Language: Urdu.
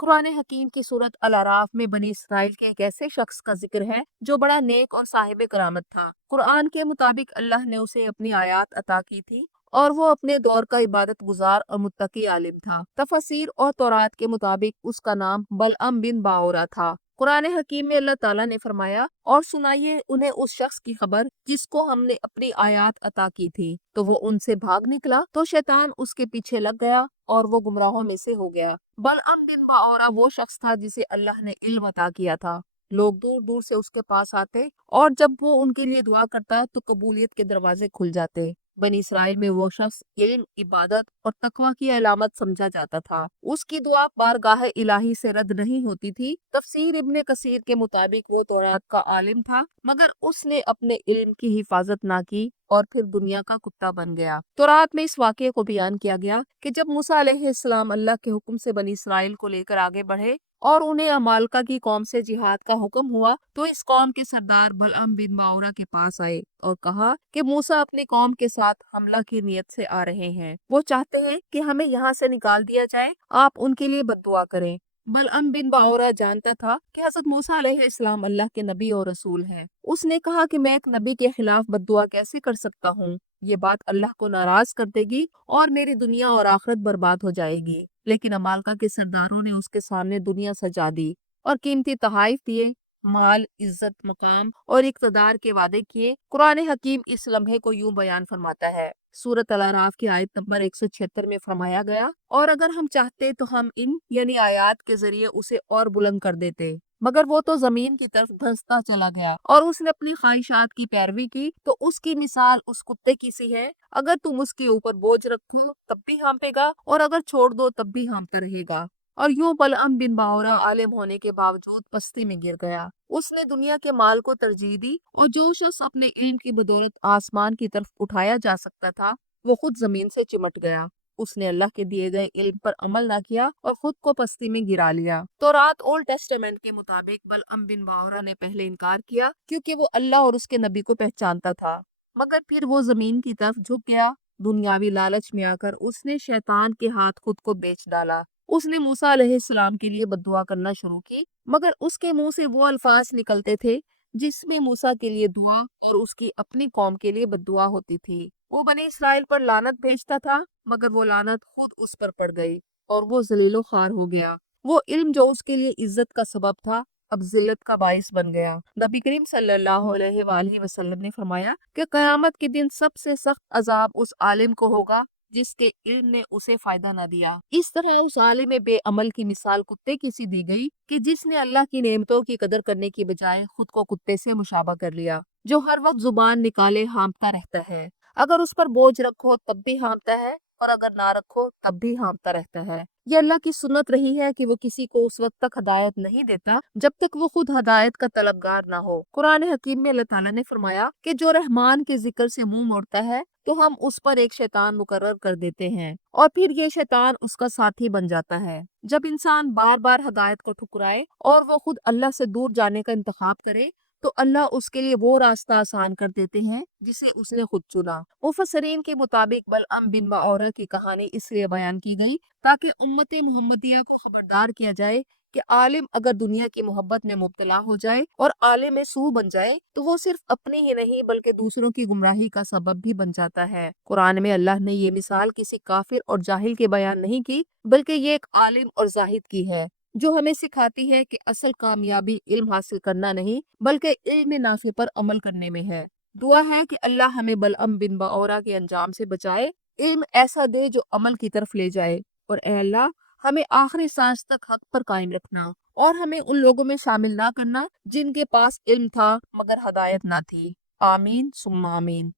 قرآن حکیم کی سورت الاعراف میں بنی اسرائیل کے ایک ایسے شخص کا ذکر ہے جو بڑا نیک اور صاحب کرامت تھا۔ قرآن کے مطابق اللہ نے اسے اپنی آیات عطا کی تھی اور وہ اپنے دور کا عبادت گزار اور متقی عالم تھا۔ تفاسیر اور تورات کے مطابق اس کا نام بلعم بن باورا تھا۔ قرآن حکیم میں اللہ تعالیٰ نے فرمایا، اور سنائیے انہیں اس شخص کی خبر جس کو ہم نے اپنی آیات عطا کی تھی، تو وہ ان سے بھاگ نکلا تو شیطان اس کے پیچھے لگ گیا اور وہ گمراہوں میں سے ہو گیا۔ بلعم بن باورا وہ شخص تھا جسے اللہ نے علم عطا کیا تھا۔ لوگ دور دور سے اس کے پاس آتے اور جب وہ ان کے لیے دعا کرتا تو قبولیت کے دروازے کھل جاتے۔ بنی اسرائیل میں وہ شخص علم، عبادت اور تقوی کی علامت سمجھا جاتا تھا۔ اس کی دعا بارگاہ الہی سے رد نہیں ہوتی تھی۔ تفسیر ابن کثیر کے مطابق وہ تورات کا عالم تھا، مگر اس نے اپنے علم کی حفاظت نہ کی اور پھر دنیا کا کتا بن گیا۔ تورات میں اس واقعے کو بیان کیا گیا کہ جب موسیٰ علیہ السلام اللہ کے حکم سے بنی اسرائیل کو لے کر آگے بڑھے اور انہیں عمالقہ کی قوم سے جہاد کا حکم ہوا تو اس قوم کے سردار بلعم بن باورا کے پاس آئے اور کہا کہ موسیٰ اپنی قوم کے ساتھ حملہ کی نیت سے آ رہے ہیں، وہ چاہتے ہیں کہ ہمیں یہاں سے نکال دیا جائے، آپ ان کے لیے بد دعا کریں۔ بلعم بن باورا جانتا تھا کہ حضرت موسیٰ علیہ السلام اللہ کے نبی اور رسول ہیں۔ اس نے کہا کہ میں ایک نبی کے خلاف بد دعا کیسے کر سکتا ہوں؟ یہ بات اللہ کو ناراض کر دے گی اور میری دنیا اور آخرت برباد ہو جائے گی۔ لیکن عمالقہ کے سرداروں نے اس کے سامنے دنیا سجا دی اور قیمتی تحائف دیے، مال، عزت، مقام اور اقتدار کے وعدے کیے۔ قرآن حکیم اس لمحے کو یوں بیان فرماتا ہے۔ سورۃ الاعراف کی آیت نمبر 176 میں فرمایا گیا، اور اگر ہم چاہتے تو ہم ان یعنی آیات کے ذریعے اسے اور بلند کر دیتے، مگر وہ تو زمین کی طرف دھنستا چلا گیا اور اس نے اپنی خواہشات کی پیروی کی، تو اس کی مثال اس کتے کی سی ہے۔ اگر تم اس کے اوپر بوجھ رکھو تب بھی ہانپے گا اور اگر چھوڑ دو تب بھی ہانپتا رہے گا۔ اور یوں بلعم بن باورا عالم ہونے کے باوجود پستی میں گر گیا۔ اس نے دنیا کے مال کو ترجیح دی اور جو شخص اپنے علم کی بدولت آسمان کی طرف اٹھایا جا سکتا تھا وہ خود زمین سے چمٹ گیا۔ اس نے اللہ کے دیے گئے علم پر عمل نہ کیا اور خود کو پستی میں گرا لیا۔ تورات اولڈ ٹیسٹامنٹ کے مطابق بلعم بن باورا نے پہلے انکار کیا کیونکہ وہ اللہ اور اس کے نبی کو پہچانتا تھا، مگر پھر وہ زمین کی طرف جھک گیا۔ دنیاوی لالچ میں آ کر اس نے شیطان کے ہاتھ خود کو بیچ ڈالا۔ اس نے موسیٰ علیہ السلام کے لیے بد دعا کرنا شروع کی، مگر اس کے منہ سے وہ الفاظ نکلتے تھے جس میں موسیٰ کے لیے دعا اور اس کی اپنی قوم کے لیے بد دعا ہوتی تھی۔ وہ بنی اسرائیل پر لعنت بھیجتا تھا، مگر وہ لعنت خود اس پر پڑ گئی اور وہ ذلیل و خوار ہو گیا۔ وہ علم جو اس کے لیے عزت کا سبب تھا اب ذلت کا باعث بن گیا۔ نبی کریم صلی اللہ علیہ وآلہ وسلم نے فرمایا کہ قیامت کے دن سب سے سخت عذاب اس عالم کو ہوگا جس کے علم نے اسے فائدہ نہ دیا۔ اس طرح اس عالم بے عمل کی مثال کتے کی سی دی گئی کہ جس نے اللہ کی نعمتوں کی قدر کرنے کی بجائے خود کو کتے سے مشابہ کر لیا، جو ہر وقت زبان نکالے ہانپتا رہتا ہے۔ اگر اس پر بوجھ رکھو تب بھی ہانپتا ہے اور اگر نہ رکھو تب بھی ہانپتا رہتا ہے۔ یہ اللہ کی سنت رہی ہے کہ وہ کسی کو اس وقت تک ہدایت نہیں دیتا جب تک وہ خود ہدایت کا طلبگار نہ ہو۔ قرآن حکیم میں اللہ تعالیٰ نے فرمایا کہ جو رحمان کے ذکر سے منہ موڑتا ہے تو ہم اس پر ایک شیطان مقرر کر دیتے ہیں اور پھر یہ شیطان اس کا ساتھی بن جاتا ہے۔ جب انسان بار بار ہدایت کو ٹھکرائے اور وہ خود اللہ سے دور جانے کا انتخاب کرے تو اللہ اس کے لیے وہ راستہ آسان کر دیتے ہیں جسے اس نے خود چنا۔ مفسرین کے مطابق بلعم بن باورا کی کہانی اس لیے بیان کی گئی تاکہ امت محمدیہ کو خبردار کیا جائے کہ عالم اگر دنیا کی محبت میں مبتلا ہو جائے اور عالم سو بن جائے تو وہ صرف اپنی ہی نہیں بلکہ دوسروں کی گمراہی کا سبب بھی بن جاتا ہے۔ قرآن میں اللہ نے یہ مثال کسی کافر اور جاہل کے بیان نہیں کی بلکہ یہ ایک عالم اور زاہد کی ہے، جو ہمیں سکھاتی ہے کہ اصل کامیابی علم حاصل کرنا نہیں بلکہ علم نافع پر عمل کرنے میں ہے۔ دعا ہے کہ اللہ ہمیں بلعم بن باورا کے انجام سے بچائے، علم ایسا دے جو عمل کی طرف لے جائے، اور اے اللہ ہمیں آخری سانس تک حق پر قائم رکھنا اور ہمیں ان لوگوں میں شامل نہ کرنا جن کے پاس علم تھا مگر ہدایت نہ تھی۔ آمین ثم آمین۔